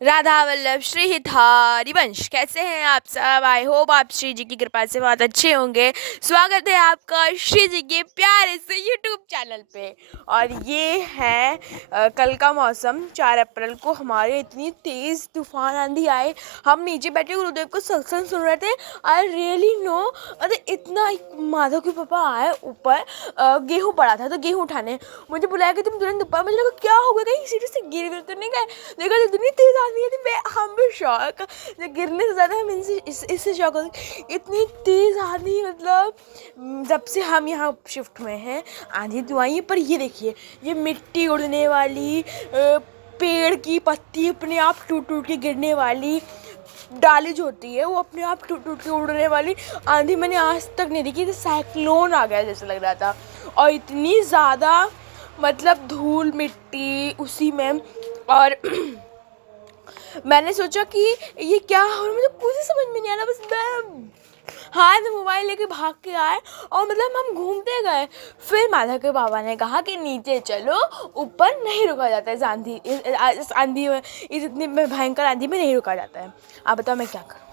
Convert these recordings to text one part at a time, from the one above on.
राधा वल्लभ श्री हरिवंश। कैसे हैं आप सब? आई होप आप श्री जी की कृपा से बहुत अच्छे होंगे। स्वागत है आपका श्री जी के प्यारे से यूट्यूब चैनल पे। और ये है कल का मौसम। 4 अप्रैल को हमारे इतनी तेज़ तूफान आंधी आए, हम नीचे बैठे गुरुदेव को सत्संग सुन रहे थे। आई रियली नो, अरे इतना माधव के पापा आए ऊपर, गेहूँ पड़ा था तो गेहूँ उठाने मुझे बुलाया कि तुम तुरंत ऊपर। मुझे लगा क्या हो गया, कहीं सीढ़ी से गिर तो नहीं गए। देखा तो इतनी तेज आंधी थी, मैं हम भी शौक, गिरने से ज़्यादा हम इससे शौक हो गए। इतनी तेज़ आंधी, मतलब जब से हम यहाँ शिफ्ट हुए हैं आंधी तो आई है। पर ये देखिए, ये मिट्टी उड़ने वाली, पेड़ की पत्ती अपने आप टूट टूट के गिरने वाली, डाली जो होती है वो अपने आप टूट टूट के उड़ने वाली आंधी मैंने आज तक नहीं देखी। तो साइक्लोन आ गया जैसे लग रहा था। और इतनी ज़्यादा, मतलब धूल मिट्टी उसी में। और मैंने सोचा कि ये क्या हो रहा है, मुझे कुछ समझ में नहीं आ रहा। बस मैं हाथ मोबाइल लेके भाग के आए और मतलब हम घूमते गए। फिर माधव के बाबा ने कहा कि नीचे चलो, ऊपर नहीं रुका जाता है इस आंधी में, इस इतनी भयंकर आंधी में नहीं रुका जाता है। आप बताओ मैं क्या करूँ?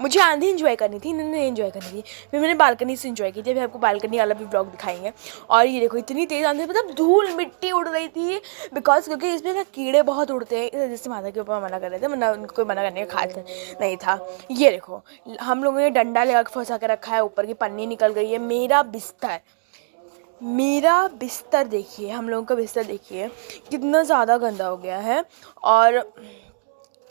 मुझे आंधी एंजॉय करनी थी, नहीं एंजॉय करनी थी। फिर मैंने बालकनी से एंजॉय की थी। अभी आपको बालकनी वाला भी ब्लॉग दिखाएंगे। और ये देखो, इतनी तेज़ आंधी, मतलब धूल मिट्टी उड़ रही थी। बिकॉज क्योंकि इसमें ना कीड़े बहुत उड़ते हैं, इस वजह से माता के ऊपर मना कर रहे थे, वरना उनको कोई मना करने का खास नहीं था। ये देखो, हम लोगों ने डंडा लगा के फंसा के रखा है, ऊपर की पन्नी निकल गई है। मेरा बिस्तर देखिए, हम लोगों का बिस्तर देखिए कितना ज़्यादा गंदा हो गया है। और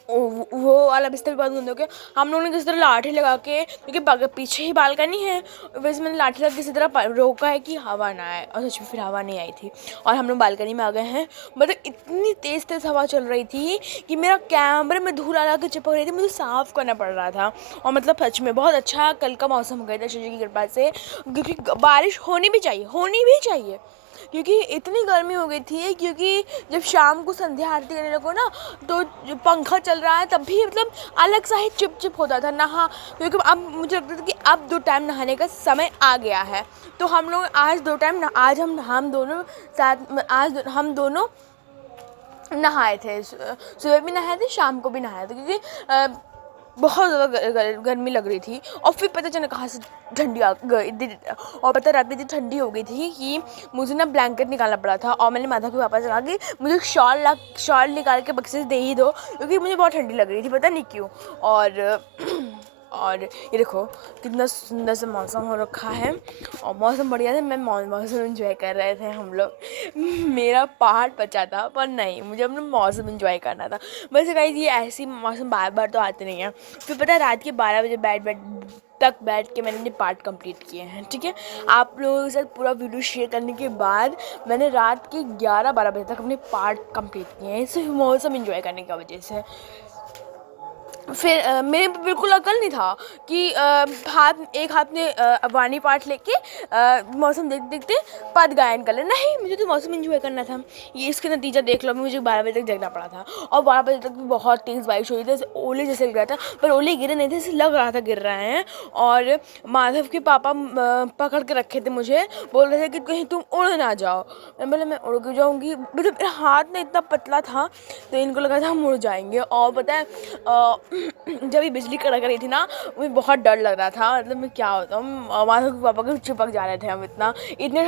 वो वाला बिस्तर भी बहुत गंदा हो गया। हम लोगों ने किसी तरह लाठी लगा के, क्योंकि पीछे ही बालकनी है, वैसे मैंने लाठी लगा के किसी तरह रोका है कि हवा ना आए। और सच में फिर हवा नहीं आई थी और हम लोग बालकनी में आ गए हैं। मतलब इतनी तेज़ तेज़ हवा चल रही थी कि मेरा कैमरे में धूल आ के चिपक रही थी, मुझे साफ़ करना पड़ रहा था। और मतलब सच में बहुत अच्छा कल का मौसम हो गया था शिव जी की कृपा से, क्योंकि बारिश होनी भी चाहिए क्योंकि इतनी गर्मी हो गई थी। क्योंकि जब शाम को संध्या आरती करने लगो ना, तो पंखा चल रहा है तब भी मतलब अलग सा ही चिप चिप होता था नहा। क्योंकि अब मुझे लगता था कि अब 2 टाइम नहाने का समय आ गया है। तो हम लोग आज 2 टाइम, आज हम दोनों साथ, आज हम दोनों नहाए थे। सुबह भी नहाए थे, शाम को भी नहाए थे, क्योंकि बहुत ज़्यादा गर्मी लग रही थी। और फिर पता चला कहाँ से ठंडी आ गई। और पता रात में इतनी ठंडी हो गई थी कि मुझे ना ब्लैंकेट निकालना पड़ा था। और मैंने माता के पापा से कहा कि मुझे शॉल निकाल के बक्से से दे ही दो, क्योंकि मुझे बहुत ठंडी लग रही थी, पता नहीं क्यों। और ये देखो कितना सुंदर सा मौसम हो रखा है। और मौसम बढ़िया था, मैं मौसम एंजॉय कर रहे थे हम लोग। मेरा पहाड़ बचा था, पर नहीं, मुझे अपना मौसम एंजॉय करना था। वैसे गाइस, ये ऐसी मौसम बार बार तो आते नहीं हैं। फिर पता है रात के 12 बजे बैठ के मैंने पार्ट कंप्लीट किए हैं। ठीक है, आप लोगों के साथ पूरा वीडियो शेयर करने के बाद मैंने रात के 11-12 बजे तक अपने पार्ट कंप्लीट किए हैं, सिर्फ मौसम एंजॉय करने की वजह से। फिर मेरे बिल्कुल अकल नहीं था कि एक हाथ में वाणी पाठ लेके मौसम देखते देखते पद गायन कर ले। नहीं, मुझे तो मौसम एंजॉय करना था। ये इसका नतीजा देख लो, मुझे 12 बजे तक जगना पड़ा था। और 12 बजे तक भी बहुत तेज़ बारिश हुई थी, जैसे ओले जैसे गिर रहा था, पर ओले गिरे नहीं थे, जैसे लग रहा था गिर रहे हैं। और माधव के पापा पकड़ के रखे थे मुझे, बोल रहे थे कि कहीं तुम उड़ ना जाओ। मैं बोला मैं उड़ क्यों जाऊँगी, मतलब मेरा हाथ ना इतना पतला था तो इनको लगा था हम उड़ जाएंगे। और पता है जब ये बिजली कड़क रही थी ना, मुझे बहुत डर लग रहा था। मतलब मैं क्या होता हूँ, माधव के पापा के चिपक जा रहे थे हम, इतने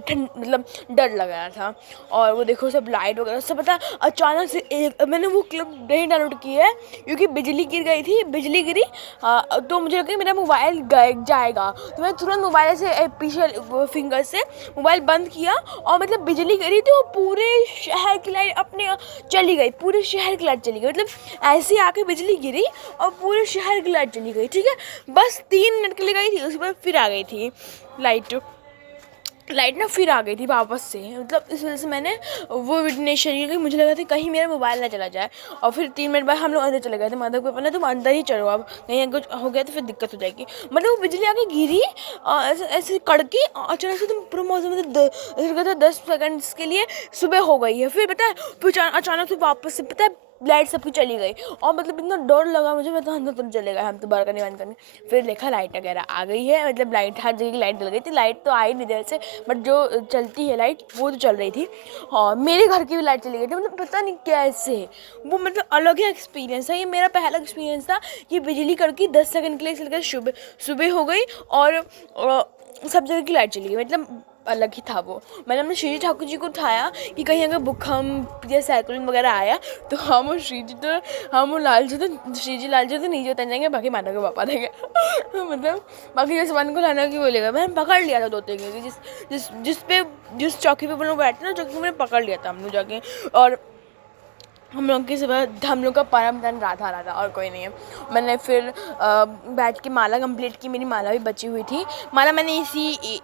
ठंड, मतलब डर लग रहा था। और वो देखो सब लाइट वगैरह सब, पता है अचानक से मैंने वो क्लिप नहीं डाउनलोड की है क्योंकि बिजली गिर गई थी। बिजली गिरी तो मुझे लगा मेरा मोबाइल जाएगा, तो मैं तुरंत मोबाइल से पीछे फिंगर से मोबाइल बंद किया। और मतलब बिजली गिरी थी, वो पूरे शहर की लाइट अपने चली गई, पूरे शहर की लाइट चली गई। मतलब ऐसे आके बिजली गिरी और पूरे शहर की लाइट चली गई। ठीक है, बस 3 मिनट के लिए गई थी, उसके बाद फिर आ गई थी लाइट ना, फिर आ गई थी वापस से। मतलब इस वजह से मैंने वो वीडियो नहीं शेयर की, क्योंकि मुझे लगा था कहीं मेरा मोबाइल ना चला जाए। और फिर 3 मिनट बाद हम लोग अंदर चले गए थे। माधव को बोला तुम अंदर ही चलो, अब कहीं कुछ हो गया तो फिर दिक्कत हो जाएगी। मतलब वो बिजली आके गिरी ऐसे ऐसे कड़की, अचानक से तुम पूरा मौसम, मतलब ऐसे लगा था 10 सेकंड्स के लिए सुबह हो गई है। फिर पता है फिर अचानक से वापस से पता है लाइट सबकी चली गई। और मतलब इतना डर लगा मुझे, मैं तो अंदर तो चले गए हम, तो बालकनी बंद करने। फिर देखा लाइट वगैरह आ गई है, मतलब लाइट हर जगह की लाइट जल गई थी। लाइट तो आई नहीं थी वैसे, बट जो चलती है लाइट वो तो चल रही थी। हाँ, मेरे घर की भी लाइट चली गई थी, मतलब पता नहीं कैसे, वो मतलब अलग ही एक्सपीरियंस है। ये मेरा पहला एक्सपीरियंस था कि बिजली कड़की 10 सेकंड के लिए चल गई, सुबह हो गई और सब जगह की लाइट चली गई, मतलब अलग ही था वो। मैंने अपने श्री ठाकुर जी को उठाया कि कहीं अगर भूकंप या साइक्लोन वगैरह आया तो हम और श्री जी तो हम और लाल जी तो श्री जी लाल जी तो नीचे उतर जाएंगे, बाकी माता के पापा देंगे मतलब बाकी जो सामान को लाना की बोलेगा। मैंने पकड़ लिया था 2-3 जिस चौकी पे वो लोग बैठे ना, चौकी मैंने पकड़ लिया था हम लोग जाके। और हम लोग की सुबह हम लोग का परम धन राधा राधा और कोई नहीं है। मैंने फिर बैठ के माला कंप्लीट की, मेरी माला भी बची हुई थी। माला मैंने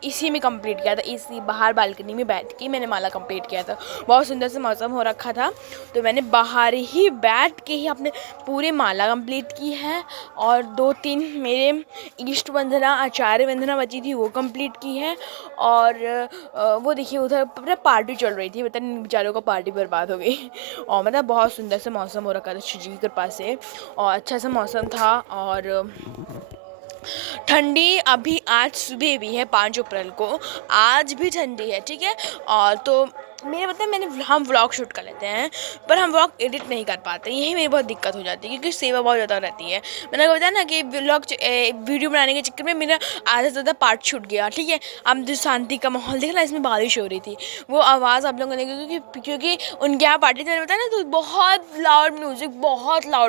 इसी में कंप्लीट किया था, इसी बाहर बालकनी में बैठ के मैंने माला कंप्लीट किया था। बहुत सुंदर से मौसम हो रखा था तो मैंने बाहर ही बैठ के ही अपने पूरे माला कंप्लीट की है। और 2-3 मेरे इष्ट वंदना आचार्य वंदना बची थी वो कंप्लीट की है। और वो देखिए उधर पूरा पार्टी चल रही थी, पता नहीं बेचारों का पार्टी बर्बाद हो गई। और मतलब बहुत सुंदर से मौसम हो रखा था शिव जी की कृपा से, और अच्छा सा मौसम था। और ठंडी अभी आज सुबह भी है 5 अप्रैल को, आज भी ठंडी है, ठीक है। और तो मेरे मतलब हम व्लॉग शूट कर लेते हैं पर हम व्लॉग एडिट नहीं कर पाते, यही मेरी बहुत दिक्कत हो जाती है क्योंकि सेवा बहुत ज़्यादा रहती है। मैंने बताया ना कि वीडियो बनाने के चक्कर में मेरा आधा से ज़्यादा पार्ट छूट गया, ठीक है। अब जो शांति का माहौल देखना, इसमें बारिश हो रही थी, वो आवाज़ आप लोगों ने क्योंकि उनके यहाँ पार्टी मैंने बताया ना, तो बहुत लाउड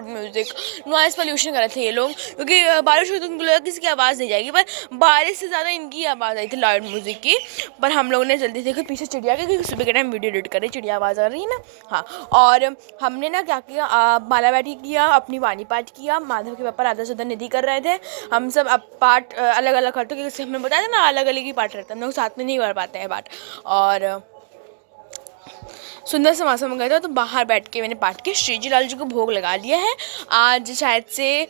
म्यूज़िक नॉइज़ पोल्यूशन कर रहे थे ये लोग, क्योंकि बारिश हुई तो उनको लगा किसी की आवाज़ नहीं जाएगी, पर बारिश से ज़्यादा इनकी आवाज़ आई थी लाउड म्यूज़िक की। पर हम लोगों ने जल्दी देखो पीछे चिड़िया के, क्योंकि सुबह के टाइम वीडियो एडिट कर रही, चिड़िया आवाज़ आ रही है ना। हाँ, और हमने ना क्या किया, माला बैठी किया, अपनी वाणी पाठ किया, माधव के पापा राधा सुधा निधि कर रहे थे। हम सब अब पाठ अलग अलग करते, क्योंकि हमने बताया था ना अलग अलग ही पाठ रहता है, हम लोग साथ में नहीं कर पाते हैं पाठ। और सुंदर सा मौसम हो गया था तो बाहर बैठ के मैंने पाठ के श्री जी लाल जी को भोग लगा लिया है। आज शायद से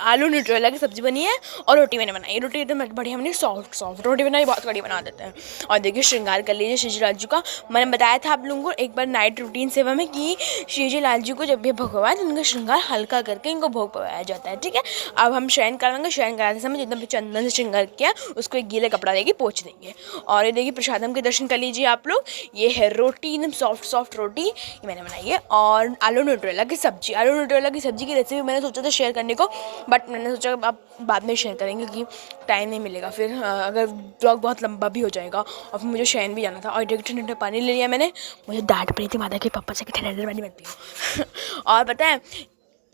आलू न्यूट्रेला की सब्ज़ी बनी है और रोटी मैंने बनाई है। रोटी एकदम बढ़िया मैंने सॉफ्ट रोटी बनाई, बहुत कड़ी बना देते हैं। और देखिए श्रृंगार कर लीजिए श्री जी लाल जी का। मैंने बताया था आप लोगों को एक बार नाइट रूटीन सेवा में कि श्री जी लाल जी को जब भी भोग हुआ तो उनका श्रृंगार हल्का करके इनको भोग पवाया जाता है, ठीक है। अब हम शयन कराएंगे, शयन कराते समय जितना भी चंदन से श्रृंगार किया उसको एक गीला कपड़ा देके पोंछ देंगे। और ये देखिए प्रसादम के दर्शन कर लीजिए आप लोग। ये है रोटी, एकदम सॉफ्ट रोटी, ये मैंने बनाई है। और आलू न्यूट्रेला की सब्जी की रेसिपी मैंने सोचा था शेयर करने को, बट मैंने सोचा अब बाद में शेयर करेंगे क्योंकि टाइम नहीं मिलेगा, फिर अगर ब्लॉग बहुत लंबा भी हो जाएगा। और फिर मुझे शयन भी जाना था। और ठंडे ठंडे पानी ले लिया मैंने, मुझे डांट पड़ी थी माता के पापा से कि ठंडे ठंडे पानी मत पियो और पता है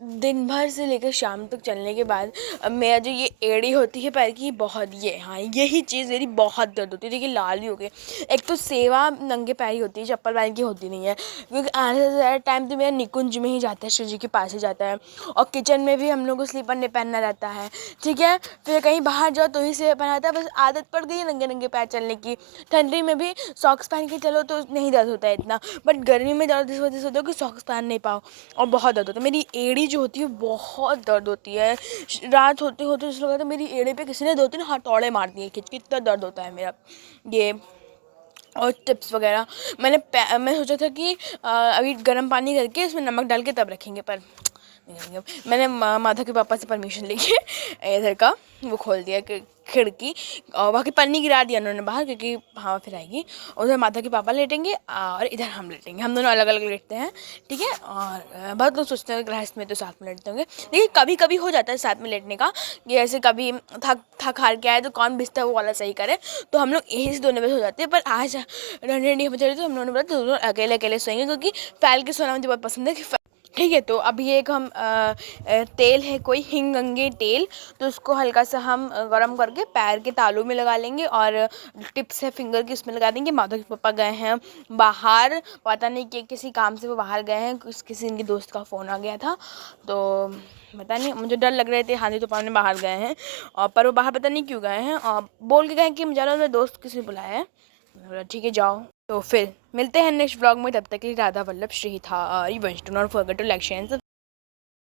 दिन भर से लेकर शाम तक चलने के बाद मेरा जो ये एड़ी होती है पैर की, बहुत यही चीज़ मेरी बहुत दर्द होती है। देखिए लाल भी हो गई। एक तो सेवा नंगे पैर ही होती है, चप्पल पहन की होती नहीं है, क्योंकि आधे से ज़्यादा टाइम तो मेरा निकुंज में ही जाता है, शिव जी के पास ही जाता है। और किचन में भी हम लोग को स्लीपर नहीं पहनना रहता है, ठीक है। फिर कहीं बाहर जाओ तो ही सेवा पहनाता है, बस आदत पड़ गई है नंगे नंगे पैर चलने की। ठंडी में भी सॉक्स पहन के चलो तो नहीं दर्द होता है इतना, बट गर्मी में दर्द इस वजह से होता है कि सॉक्स पहन नहीं पाओ और बहुत दर्द होता है। मेरी एड़ी जो होती है बहुत दर्द होती है। रात होते होते ऐसा लगा था मेरी एड़ी पे किसी ने 2-3 हथौड़े मार दिए खिंच के, इतना दर्द होता है मेरा ये। और टिप्स वगैरह मैं सोचा था कि अभी गर्म पानी करके उसमें नमक डाल के तब रखेंगे, पर मैंने माधव के पापा से परमिशन लेके इधर का वो खोल दिया खिड़की, और बाकी पन्नी गिरा दिया उन्होंने बाहर क्योंकि हवा फिर आएगी। उधर माता के पापा लेटेंगे और इधर हम लेटेंगे, हम दोनों अलग अलग लेटते हैं, ठीक है। और बहुत लोग सोचते हैं गृहस्थ में तो साथ में लेटते होंगे, लेकिन कभी कभी हो जाता है साथ में लेटने का, कि ऐसे कभी थक हार के आए तो कौन बिस्तर वो वाला सही करे, तो हम लोग यही से दोनों बजे हो जाते हैं। पर आज ठंडी हो रही तो हम लोगों ने बोला दोनों अकेले अकेले सोएंगे, क्योंकि फैल के सोना मुझे बहुत पसंद है, ठीक है। तो अभी एक हम तेल है कोई हिंगंगे तेल, तो उसको हल्का सा हम गरम करके पैर के तालू में लगा लेंगे, और टिप्स है फिंगर की उसमें लगा देंगे। माधव के पापा गए हैं बाहर, पता नहीं कि किसी काम से वो बाहर गए हैं, किसी इनके दोस्त का फ़ोन आ गया था, तो पता नहीं, मुझे डर लग रहे थे हाथी तूफान में बाहर गए हैं। और पर वो बाहर पता नहीं क्यों गए हैं, और बोल के गए हैं कि मुझे मेरे दोस्त किसी ने बुलाया है, ठीक है जाओ। तो फिर मिलते हैं नेक्स्ट ब्लॉग में, तब तक के लिए राधा वल्लभ श्री था। Do not forget to like share.